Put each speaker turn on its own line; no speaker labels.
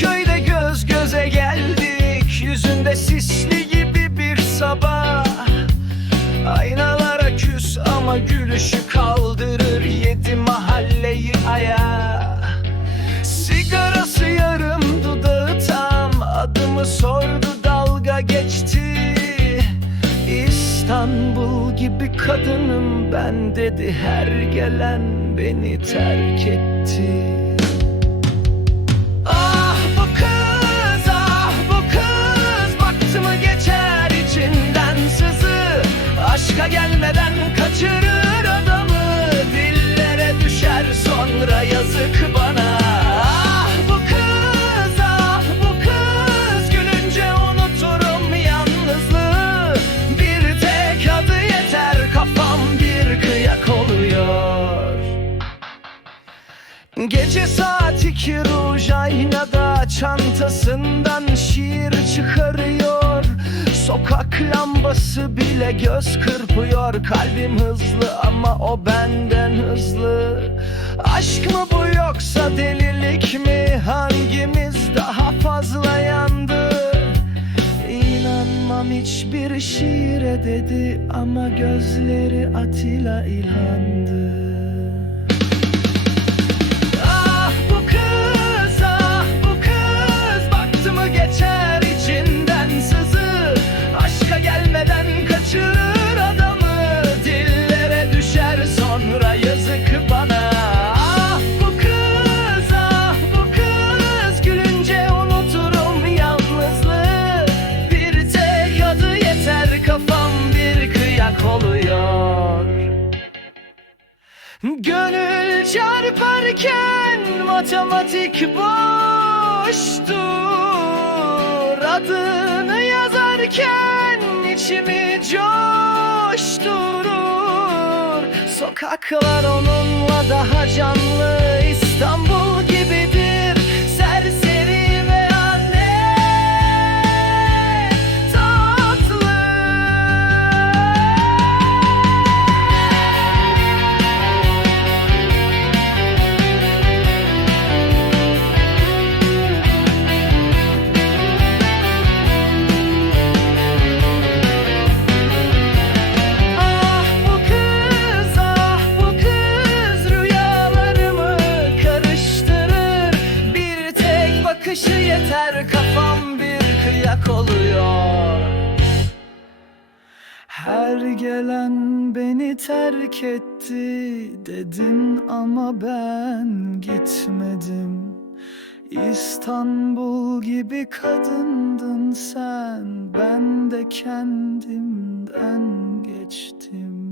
köyde göz göze geldik Yüzünde sisli gibi bir sabah. Aynalara küs ama gülüşü kaldırır Yedi mahalleyi aya. Sigarası yarım dudağı tam Adımı sordu dalga geçti. İstanbul gibi kadınım ben dedi Her gelen beni terk etti Aşka gelmeden kaçırır adamı. Dillere düşer sonra yazık bana. Ah bu kız, ah bu kız. Gülünce unuturum yalnızlığı. Bir tek adı yeter kafam bir kıyak oluyor. Gece saat iki ruj aynada Çantasından şiir çıkarıyor Sokak lambası bile göz kırpıyor. Kalbim hızlı ama o benden hızlı. Aşk mı bu yoksa delilik mi? Hangimiz daha fazla yandı? İnanmam hiçbir şiire dedi Ama gözleri Atilla İlhan'dı çarparken matematik boştur. Adını yazarken içimi coşturur. Sokaklar onunla daha canlı bakışı yeter kafam bir kıyak oluyor. Her gelen beni terk etti dedin ama ben gitmedim. İstanbul gibi kadındın sen Ben de kendimden geçtim